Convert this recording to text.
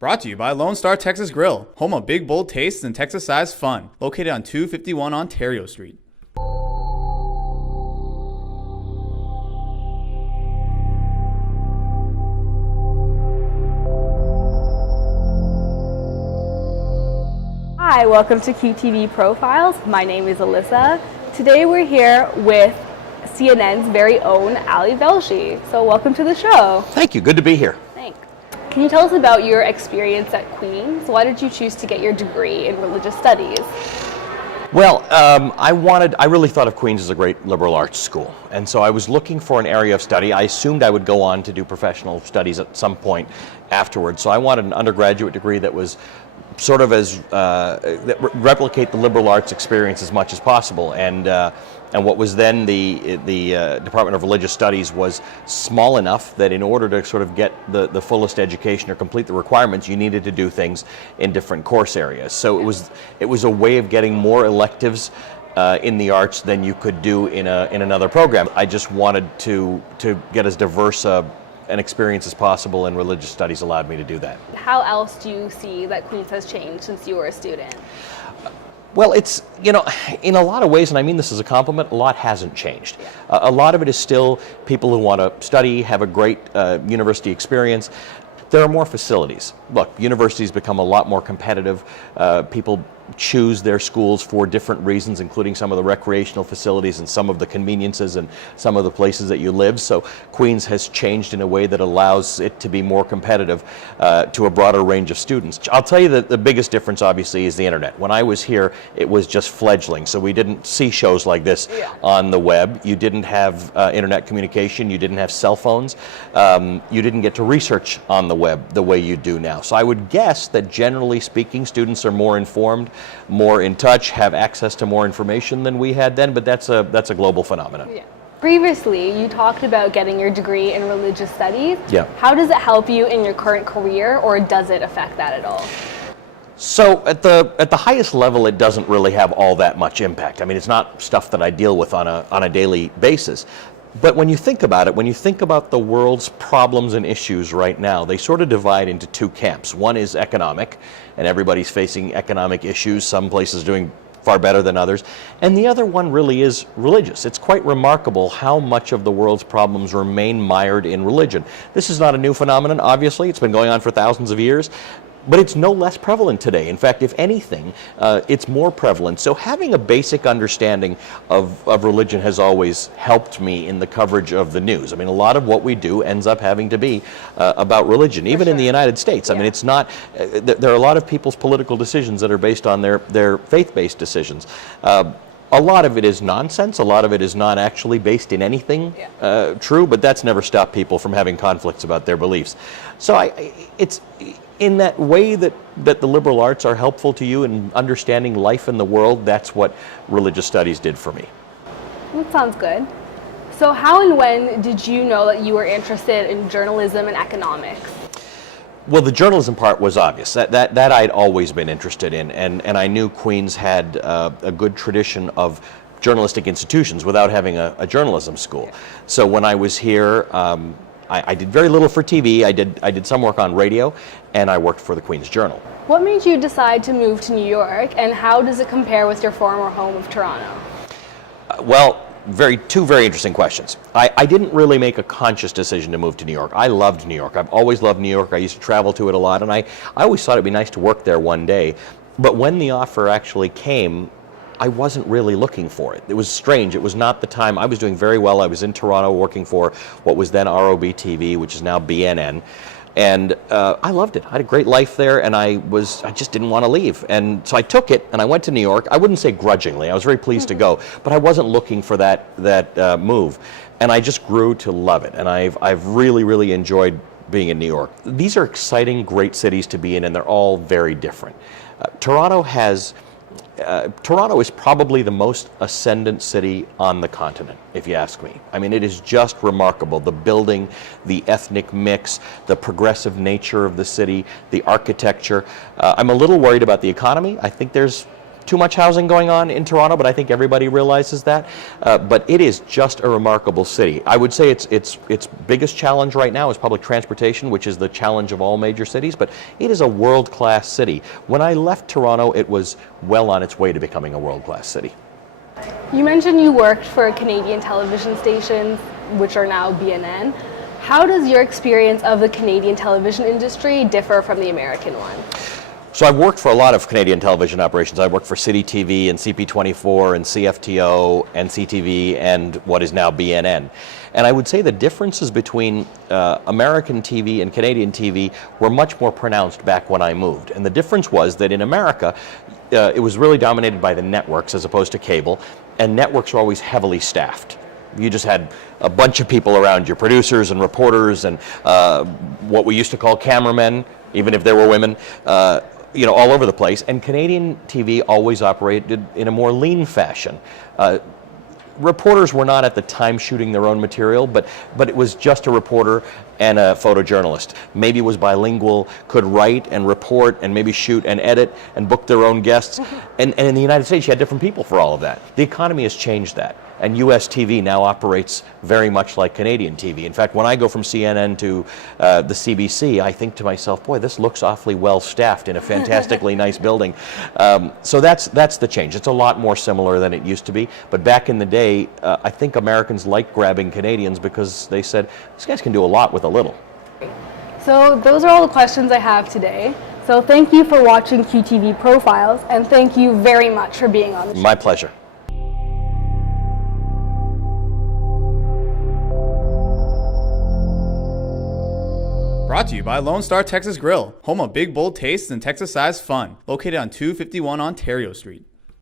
Brought to you by Lone Star Texas Grill, home of big, bold tastes and Texas-sized fun. Located on 251 Ontario Street. Hi, welcome to QTV Profiles. My name is Alyssa. Today we're here with CNN's very own Ali Velshi. So welcome to the show. Thank you. Good to be here. Thanks. Can you tell us about your experience at Queen's? Why did you choose to get your degree in religious studies? Well, I really thought of Queen's as a great liberal arts school. And so I was looking for an area of study. I assumed I would go on to do professional studies at some point afterwards. So I wanted an undergraduate degree that was sort of that replicate the liberal arts experience as much as possible. And what was then the Department of Religious Studies was small enough that in order to sort of get the fullest education or complete the requirements, you needed to do things in different course areas. So it was a way of getting more electives in the arts than you could do in another program. I just wanted to get as diverse an experience as possible, and religious studies allowed me to do that. How else do you see that Queen's has changed since you were a student? Well, it's, in a lot of ways, and I mean this as a compliment, a lot hasn't changed. A lot of it is still people who want to study, have a great university experience. There are more facilities. Look, universities become a lot more competitive. People choose their schools for different reasons, including some of the recreational facilities and some of the conveniences and some of the places that you live. So Queen's has changed in a way that allows it to be more competitive to a broader range of students. I'll tell you that the biggest difference, obviously, is the internet. When I was here, it was just fledgling, so we didn't see shows like this on the web. You didn't have internet communication. You didn't have cell phones. You didn't get to research on the web the way you do now. So I would guess that generally speaking, students are more informed, more in touch, have access to more information than we had then, but that's a global phenomenon. Yeah. Previously, you talked about getting your degree in religious studies. Yeah. How does it help you in your current career, or does it affect that at all? So at the highest level, it doesn't really have all that much impact. I mean, it's not stuff that I deal with on a daily basis. But when you think about it, when you think about the world's problems and issues right now, they sort of divide into two camps. One is economic, and everybody's facing economic issues. Some places are doing far better than others. And the other one really is religious. It's quite remarkable how much of the world's problems remain mired in religion. This is not a new phenomenon, obviously. It's been going on for thousands of years. But it's no less prevalent today. In fact, if anything, it's more prevalent. So having a basic understanding of religion has always helped me in the coverage of the news. I mean, a lot of what we do ends up having to be about religion, even in the United States. I mean, it's not, there are a lot of people's political decisions that are based on their faith-based decisions. A lot of it is nonsense. A lot of it is not actually based in anything true, but that's never stopped people from having conflicts about their beliefs. So it's in that way that the liberal arts are helpful to you in understanding life in the world. That's what religious studies did for me. That sounds good. So how and when did you know that you were interested in journalism and economics? Well, the journalism part was obvious. That I'd always been interested in, and I knew Queen's had a good tradition of journalistic institutions without having a journalism school. So when I was here, I did very little for TV. I did some work on radio, and I worked for the Queen's Journal. What made you decide to move to New York, and how does it compare with your former home of Toronto? Well, two very interesting questions. I didn't really make a conscious decision to move to New York. I loved New York. I've always loved New York. I used to travel to it a lot, and I always thought it'd be nice to work there one day. But when the offer actually came, I wasn't really looking for it. It was strange. It was not the time. I was doing very well. I was in Toronto working for what was then ROB-TV, which is now BNN. And I loved it. I had a great life there, and I just didn't want to leave. And so I took it, and I went to New York. I wouldn't say grudgingly. I was very pleased to go, but I wasn't looking for that move. And I just grew to love it. And I've really, really enjoyed being in New York. These are exciting, great cities to be in, and they're all very different. Toronto is probably the most ascendant city on the continent, if you ask me. I mean, it is just remarkable. The building, the ethnic mix, the progressive nature of the city, the architecture. I'm a little worried about the economy. I think there's too much housing going on in Toronto, but I think everybody realizes that. But it is just a remarkable city. I would say its biggest challenge right now is public transportation, which is the challenge of all major cities, but it is a world-class city. When I left Toronto, it was well on its way to becoming a world-class city. You mentioned you worked for Canadian television stations, which are now BNN. How does your experience of the Canadian television industry differ from the American one? So I've worked for a lot of Canadian television operations. I worked for City TV and CP24 and CFTO and CTV and what is now BNN. And I would say the differences between American TV and Canadian TV were much more pronounced back when I moved. And the difference was that in America, it was really dominated by the networks as opposed to cable, and networks were always heavily staffed. You just had a bunch of people around you, producers and reporters and what we used to call cameramen, even if there were women, all over the place. And Canadian TV always operated in a more lean fashion. Reporters were not at the time shooting their own material, but it was just a reporter and a photojournalist. Maybe was bilingual, could write and report and maybe shoot and edit and book their own guests. And in the United States, you had different people for all of that. The economy has changed that. And US TV now operates very much like Canadian TV. In fact, when I go from CNN to the CBC, I think to myself, boy, this looks awfully well staffed in a fantastically nice building. So that's the change. It's a lot more similar than it used to be. But back in the day, I think Americans liked grabbing Canadians because they said, these guys can do a lot with a little. So those are all the questions I have today. So thank you for watching QTV Profiles, and thank you very much for being on the show. My pleasure. Brought to you by Lone Star Texas Grill, home of big bold tastes and Texas-sized fun, located on 251 Ontario Street.